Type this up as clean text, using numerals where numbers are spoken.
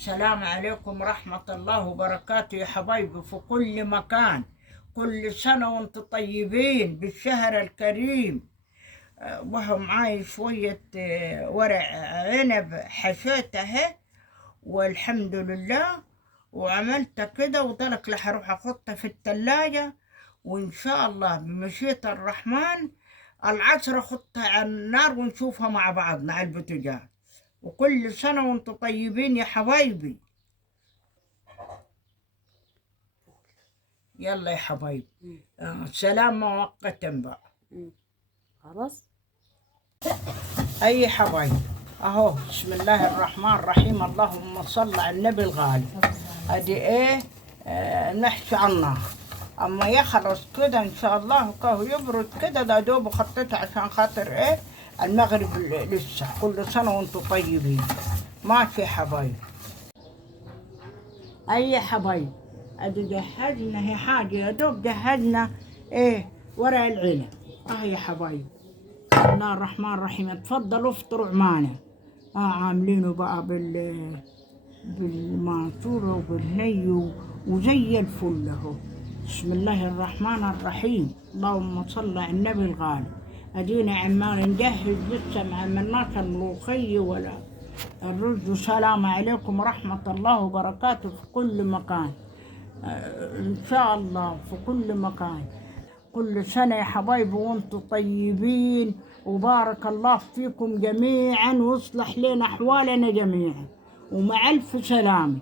السلام عليكم ورحمة الله وبركاته يا حبايبي في كل مكان. كل سنة وانتم طيبين بالشهر الكريم. وهو معاي شوية ورق عنب حشيته والحمد لله، وعملت كده وضلك لح اروح احطها في التلاجة، وان شاء الله بمشيئة الرحمن العصر احطها على النار ونشوفها مع بعضنا على البوتاجاز. وكل سنة وانتم طيبين يا حبايبي. يلا يا حبايبي. سلام مؤقتا بقى. خلاص. أي حبايبي أهو بسم الله الرحمن الرحيم، اللهم صل على النبي الغالي. أدي إيه نحشي على النار أما يخلص كده إن شاء الله وكهو يبرد كده، ده دوب خطيته عشان خاطر إيه المغرب لسه. كل سنة وانتم طيبين. ماشي يا حبايبي. أي حبايبي أدي جهزنا هي حاجة يا دوب جهزنا إيه ورق العنب. يا حبايبي بسم الله الرحمن الرحيم. اتفضلوا افطروا معنا. عاملينه بقى بالمعصورة وبالني وزي الفل اهو. بسم الله الرحمن الرحيم، اللهم صل على النبي الغالي. ادينا عمال نجهز لسه ما عملناش الملوخية ولا الرز. سلام عليكم ورحمة الله وبركاته في كل مكان. ان شاء الله في كل مكان. كل سنة يا حبايبي وانتم طيبين، وبارك الله فيكم جميعا ويصلح لنا أحوالنا جميعا، ومع ألف سلامة.